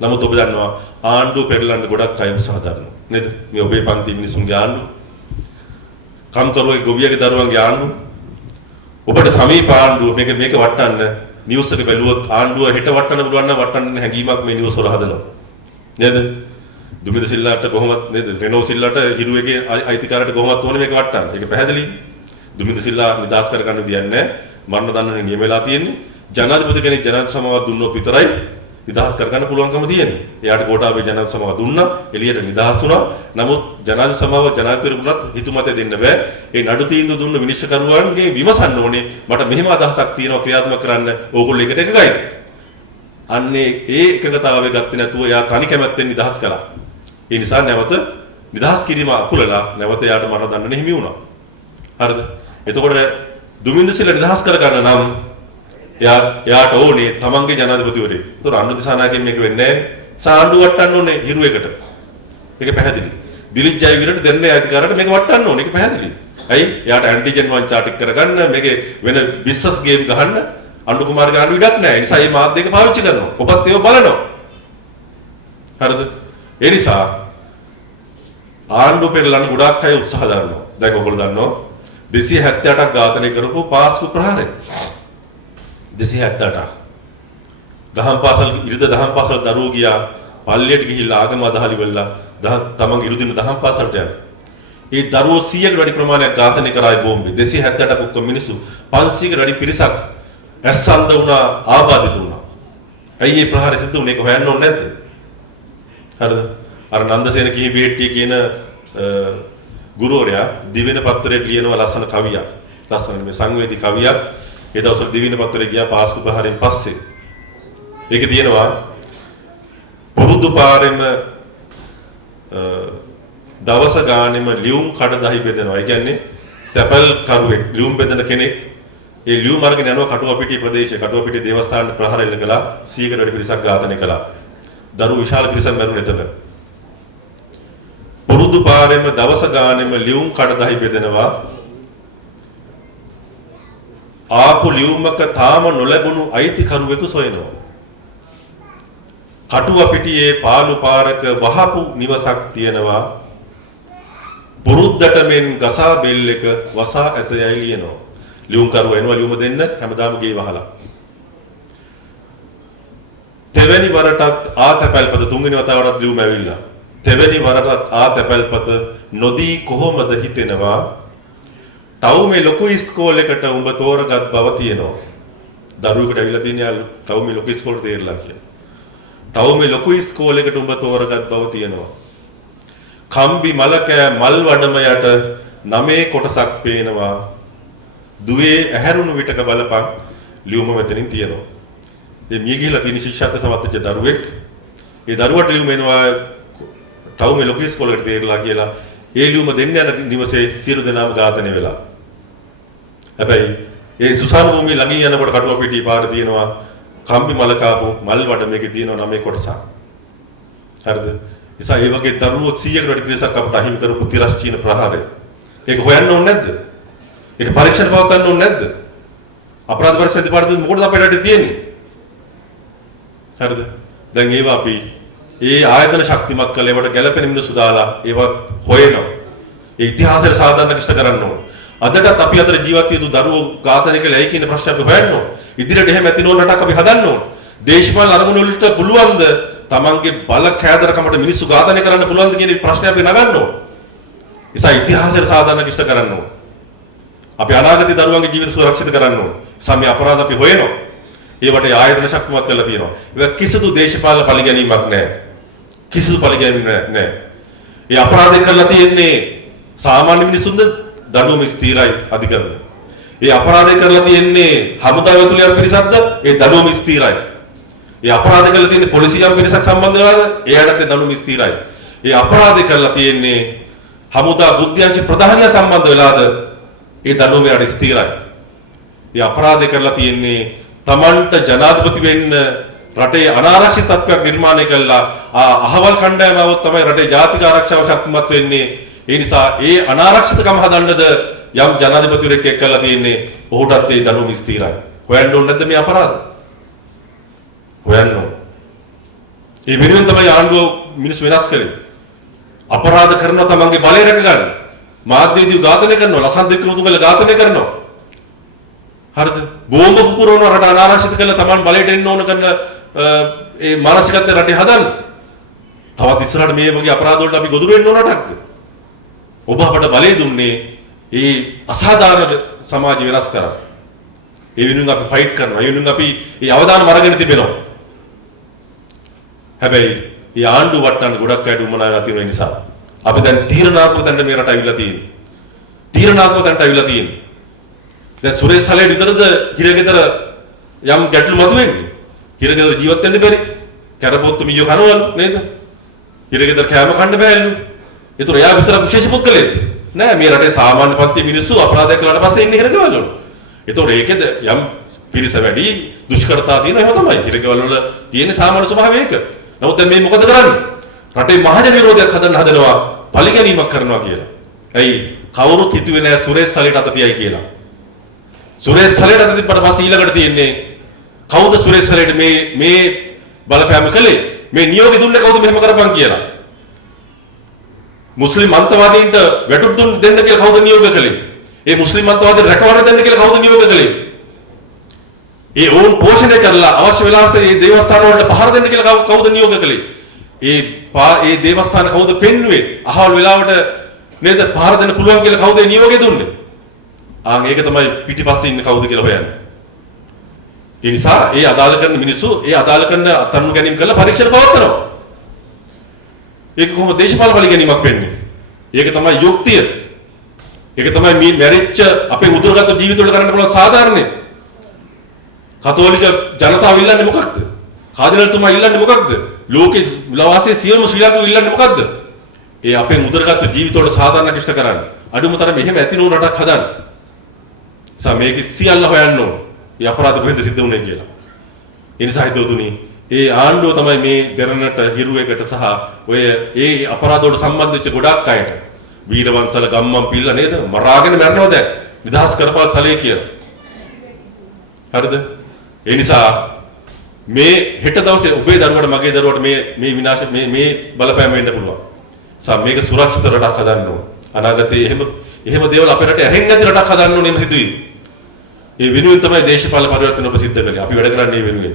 නමුත් ඔබ දන්නවා ආණ්ඩුව පෙරලන්න ගොඩක් අය උත්සාහ දරනවා. නේද? මේ ඔබේ පන්ති මිනිසුන්ගේ ආණ්ඩුව. කම්කරුවේ ගොවියගේ දරුවන්ගේ ආණ්ඩුව. ඔබට සමීප ආණ්ඩුව මේක වටන්න නිවුස් එක බැලුවොත් ආණ්ඩුව හෙට වටන්න පුළුවන් නම් වටන්න හැඟීමක් මේ නිවුස් වල හදනවා. නේද? දුමින්ද සිල්ලාට කොහොමද නේද? රෙනෝ සිල්ලාට හිරුවේගේ අයිතිකාරයට කොහොමද ඕනේ මේක වටන්න. ඒක පැහැදිලි. දුමින්ද සිල්ලා නිදාස් කර ගන්න දෙයක් නැහැ. මරණ දඬුවම නියම වෙලා තියෙන්නේ. ජනාධිපති කෙනෙක් ජනාධිපති සමාවක් දුන්නොත් විතරයි නිදහස් කර ගන්න පුළුවන්කම තියෙන්නේ. එයාට ගෝඨාභය ජනාධිපති සමාව දුන්නා, එළියට නිදහස් වුණා. නමුත් ජනාධිපති සමාව ජනාධිපතිවරුන්ට හිතුමතේ දෙන්න බෑ. ඒ නඩු තීන්දුව දුන්න විනිශ්චයකරුවන්ගේ විමසන්න ඕනේ. මට මෙහෙම අදහසක් තියෙනවා ක්‍රියාත්මක කරන්න. ඕගොල්ලෝ එකට එකගයිද? අන්නේ ඒ එකගතාවය ගත්තේ නැතුව එයා තනි කැමැත්තෙන් නිදහස් කළා. ඒ නිසා නැවත නිදහස් කිරීම අකුලලා නැවත එයාට මරණ දඬුවම හිමි වුණා. හරිද? එතකොට දුමින්ද සිල්ලා නිදහස් කර ගන්න නම් එයාට ඕනේ තමන්ගේ ජනාධිපතිවරේ. ඒතර අනුර දිසානායකෙන් මේක වෙන්නේ නැහැ. සාණ්ඩුව වටන්න ඕනේ හිරුවේකට. මේක පැහැදිලි. දිලිත් ජයවීරට දෙන්නේ අධිකාරයට මේක වටන්න ඕනේ. ඒක පැහැදිලි. ඇයි? එයාට ඇන්ටිජන් වංචා ටික කරගන්න මේකේ වෙන බිස්නස් ගේම් ගහන්න අනුර කුමාර ගන්න විඩක් නැහැ. ඒ නිසා මේ මාධ්‍ය දෙක පාවිච්චි කරනවා. ඔබත් ඒව බලනවා. හරිද? ඒ නිසා ආණ්ඩුව පෙරලන්න ගොඩක් අය උත්සාහ දරනවා. දැන් ඔයගොල්ලෝ දන්නවා 278ක් ඝාතනය කරපු පාස්කු ප්‍රහාරය. 278ක්. දහම් පාසල් ඉරිද දහම් පාසල් දරුවෝ ගියා පල්ලියට ගිහිල්ලා ආගම අදහලි වෙලා තමන්ගේ ඉරුදින දහම් පාසලට යනවා. ඒ දරුවෝ 100කට වැඩි ප්‍රමාණයක් ඝාතනය කරායි බෝම්බේ. 278ක් ඔක්කොම මිනිස්සු 500කට වැඩි පිරිසක් ඇස්සන්ද වුණා, ආබාධිත වුණා. ඇයි මේ ප්‍රහාරය සිද්ධ වුනේ? ඒක හොයන්න ඕනේ නැද්ද? හරිද? අර නන්දසේන කිහිපෙට්ටිය කියන ගුරුවරයා දිවෙන පත්‍රයට ලියනවා ලස්සන කවියක්. ලස්සන මේ සංවේදී කවියක්. ඒ දවස්වල දිවින පත්‍රේ ගියා පාස්කු ප්‍රහාරයෙන් පස්සේ. ඒකේ තියෙනවා පුරුදු පාරෙම දවස ගානෙම ලියුම් කඩදාහි බෙදනවා. ඒ කියන්නේ තැපල් කරුවෙක් ලියුම් බෙදන කෙනෙක් ඒ ලියුම් අරගෙන යනවා කටුවපිටිය ප්‍රදේශයේ. කටුවපිටිය දේවස්ථානට ප්‍රහාර එල්ල කළා. 100කට වැඩි පිරිසක් ඝාතනය කළා. දරුවෝ විශාල පිරිසක් මැරුණේ එතන. පුරුදු පාරෙම දවස ගානෙම ලියුම් කඩදාහි බෙදනවා. ආපු ලියුමක තාම නොලැබුණු අයිතිකරුවෙකු සොයනවා. කටුවපිටියේ පාළු පාරක වහපු නිවසක් තියෙනවා. පුරුද්දට මෙන් ගසා බෙල් එක වසා ඇත යයි ලියනවා. ලියුම් කරුවා එනවා ලියුම දෙන්න හැමදාම ගේ වහලා. තෙවැනි වරටත් ආතැපල්පත තුන්වෙනි වතාවටත් ලියුම ඇවිල්ලා. තෙවැනි වරටත් ආතැපල්පත නොදී කොහොමද හිතෙනවා? ටවුමේ ලොකු ඉස්කෝලේකට උඹ තෝරගත් බව තියෙනවා. දරුවෙකුට ඇවිල්ලා තියෙන යාළු ටවුමේ ලොකු ඉස්කෝලේ තේරලා කියලා. ටවුමේ ලොකු ඉස්කෝලේකට උඹ තෝරගත් බව තියෙනවා. කම්බි මලකෑ මල් වඩම යට නමේ කොටසක් පේනවා. දුවේ ඇහැරුණු විටක බලපන් ලියුම මෙතනින් තියෙනවා. මේ මිය ගිහිලා තියෙන ශිෂ්‍යත්ව සමත්ච්ච දරුවෙක්. ඒ දරුවට ලියුම එනවා ටවුමේ ලොකු ඉස්කෝලේකට තේරලා කියලා. ඒ ලියුම දෙන්න යන නිවසේ සියලු දෙනාම ඝාතනය වෙලා. හැබැයි ඒ සුසාන භූමිය ළඟින් යනකොට කටුවපිටිය පාර තියෙනවා කම්බි මල කාපු මල් වඩ මේකේ තියෙනවා 9 කොටසක්. හරිද? නිසා ඒ වගේ දරුවෝ 100කට වැඩි පිරිසක් අපට අහිමි කරපු තිරස්චීන ප්‍රහාරය. ඒක හොයන්න ඕනේ නැද්ද? ඒක පරීක්ෂණ පවත්වන්න ඕනේ නැද්ද? අපරාධ පරීක්ෂණ දෙපාර්තමේන්තුව මොකටද අපේ රටේ තියෙන්නේ? හරිද? දැන් ඒවා අපි ඒ ආයතන ශක්තිමත් කළ ඒවට ගැළපෙන මිනිස්සු දාලා ඒවා හොයනවා. ඒ ඉතිහාසයට සාධාරණ කිෂ්ඨ කරන්න ඕන. අදටත් අපි අතර ජීවත් විය යුතු දරුවෝ ඝාතනය කළේ ඇයි කියන ප්‍රශ්න අපි හොයන්න ඕන. ඉදිරියට එහෙම ඇති නොවන රටක් අපි හදන්න ඕන. දේශපාලන අරමුණු වලට පුළුවන්ද තමන්ගේ බල කෑදරකමට මිනිස්සු ඝාතනය කරන්න පුළුවන්ද කියන ප්‍රශ්නේ අපි නගන්න ඕන. ඒසා ඉතිහාසයට සාධාරණ කිෂ්ඨ කරන්න ඕන. අපි අනාගතයේ දරුවන්ගේ ජීවිත සුරක්ෂිත කරන්න ඕන. සම්මි අපරාධ අපි හොයනවා. ඒවට ආයතන ශක්තිමත් කරලා තියෙනවා. ඒක කිසිදු දේශපාලන පරිගැනීමක් නැහැ. කිසිදු පරිගැනීමක් නැහැ. ඒ අපරාධය කරලා තියෙන්නේ සාමාන්‍ය මිනිසුන්ද දඬුවම ස්ථිරයි අධිකරණය. ඒ අපරාධය කරලා තියෙන්නේ හමුදා වැතුලියක් පිරිසක්ද ඒ දඬුවම ස්ථිරයි. ඒ අපරාධය කරලා තියෙන්නේ පොලිසියම් පිරිසක් සම්බන්ධ වෙලාද එයාටත් දඬුවම ස්ථිරයි. ඒ අපරාධය කරලා තියෙන්නේ හමුදා බුද්ධ්‍යංශ ප්‍රධානියා සම්බන්ධ වෙලාද ඒ දඬුවම යට ස්ථිරයි. ඒ අපරාධය කරලා තියෙන්නේ තමන්ට ජනාධිපති වෙන්න රටේ අනාරක්ෂිත තත්ත්වයක් නිර්මාණය කළා අහවල් කණ්ඩායම આવොත් තමයි රටේ ජාතික ආරක්ෂාව ශක්තිමත් වෙන්නේ. ඒ නිසා ඒ අනාරක්ෂිතකම හදන්නද යම් ජනාධිපතිවරයෙක් එක්කලා තියෙන්නේ ඔහුටත් ඒ දඬුවම ස්ථිරයි. හොයන්න ඕනේ නැද්ද මේ අපරාධ? හොයන්න ඕන. ඒ වෙනුවෙන් තමයි ආණ්ඩුව මිනිස්සු වෙනස් කරේ. අපරාධ කරනවා තමන්ගේ බලය රැක ගන්න. මාධ්‍යවේදීව ඝාතනය කරනවා, ලසන් වික්‍රමතුංගල ඝාතනය කරනවා. හරිද? බෝම්බ පුපුරනවා රට අනාරක්ෂිත කරලා තමන් බලයට එන්න ඕන කරන ඒ මානසිකත්වය රටේ හදන්න. තවත් ඉස්සරහට මේ වගේ අපරාධ වලට අපි ගොදුරු වෙන්න ඕන රටක්ද? ඔබ අපට බලය දුන්නේ ඒ අසාධාරණ සමාජ වෙනස් කරන්න. ඒ වෙනුවෙන් අපි ෆයිට් කරනවා. ඒ වෙනුවෙන් අපි ඒ අවදානම අරගෙන තිබෙනවා. හැබැයි මේ ආණ්ඩුව වටන්න ගොඩක් අයට උමනා වෙලා තියෙන නිසා අපි දැන් තීරණාත්මක දඬ මේ රට අවිල්ලා තියෙන්නේ. තීරණාත්මක දඬ අවිල්ලා තියෙන්නේ. දැන් සුරේෂ් සලේ විතරද හිරගෙදර යම් ගැටලු මතුවෙන්නේ. හිරගෙදර ජීවත් වෙන්න බැරි. කැරපොත්තු මියෝ කනවලු නේද? හිරගෙදර කෑම කන්න බෑලු. ඒතර එයා විතර විශේෂ පුද්ගලයෙක්ද? නෑ මේ රටේ සාමාන්‍ය පන්තියේ මිනිස්සු අපරාධ කළාට පස්සේ ඉන්නේ හිරගෙවල් වල. ඒතර ඒකෙද යම් පිරිස වැඩි දුෂ්කරතා තියෙන එහෙම තමයි. හිරගෙවල් වල තියෙන සාමාන්‍ය ස්වභාවය ඒක. නමුත් දැන් මේ මොකද කරන්නේ? රටේ මහජන විරෝධයක් හදන්න හදනවා, පරිගැනීමක් කරනවා කියලා. ඇයි? කවුරුත් හිතුවේ නෑ සුරේෂ් සලේට අත තියයි කියලා. සුරේෂ් සලේට අත තිබ්බට පස්සේ ඊළඟට තියෙන්නේ කවුද සුරේෂ් සලේට මේ බලපෑම කළේ? මේ නියෝගය දුන්නේ කවුද මෙහෙම කරපන් කියලා? මුස්ලිම් අන්තවාදීන්ට වැටුප් දෙන්න කියලා කවුද නියෝග කළේ? ඒ මුස්ලිම් අන්තවාදීන් රැකවරණ දෙන්න කියලා කවුද නියෝග කළේ? ඒ ඕන් පෝෂණය කරලා අවශ්‍ය වෙලාවට මේ දේවස්ථාන වලට පහර දෙන්න කියලා කවුද නියෝග කළේ? ඒ දේවස්ථාන කවුද පෙන්නුවේ? අහවල් වෙලාවට නේද පහර දෙන්න පුළුවන් කියලා කවුද නියෝගය දුන්නේ? ඒක තමයි පිටිපස්සේ ඉන්නේ කවුද කියලා හොයන්නේ. ඒ නිසා ඒ අදාළ කරන මිනිස්සු ඒ අදාළ කරන අත්අඩංගු ගැනීම කරලා පරීක්ෂණ පවත්වනවා. ඒක කොහොමද දේශපාලන පරිගැනීමක් වෙන්නේ? ඒක තමයි යුක්තිය. ඒක තමයි මේ මැරිච්ච අපේ උදුරගත් ජීවිතවල කරන්න පුළුවන් සාධාරණේ. කතෝලික ජනතාව ඉල්ලන්නේ මොකක්ද? කාදිනල්තුමා ඉල්ලන්නේ මොකක්ද? ලෝකේ වාසයේ සියලුම ශ්‍රී ලාංකිකයෝ ඉල්ලන්නේ මොකක්ද? ඒ අපේ උදුරගත් ජීවිතවල සාධාරණ කිෂ්ඨ කරන්න. අඩුම තරම මෙහෙම ඇති නෝ රටක් හදන්න. මේක සියල්ල හොයන්න ඕන. මේ අපරාධ කොහෙන්ද සිද්ධ වුනේ කියලා. ඒ නිසා හිතවතුනි ඒ ආණ්ඩුව තමයි මේ දෙරණට හිරු එකට සහ ඔය ඒ අපරාධ වලට සම්බන්ධ වෙච්ච ගොඩක් අයට වීරවංශල ගම්මන් පිල්ල නේද මරාගෙන මැරනවා දැන් නිදහස් කරපල් සලේ කියලා. හරිද? ඒ නිසා මේ හෙට දවසේ ඔබේ දරුවට මගේ දරුවට මේ විනාශ මේ බලපෑම වෙන්න පුළුවන්. මේක සුරක්ෂිත රටක් හදන්න ඕන. අනාගතයේ එහෙම දේවල් අපේ රටේ ඇහෙන්නේ නැති රටක් හදන්න ඕනේ මේ සිදුවීම. ඒ වෙනුවෙන් තමයි දේශපාලන පරිවර්තන ඔබ සිද්ධ කළේ. අපි වැඩ කරන්නේ මේ වෙනුවෙන්.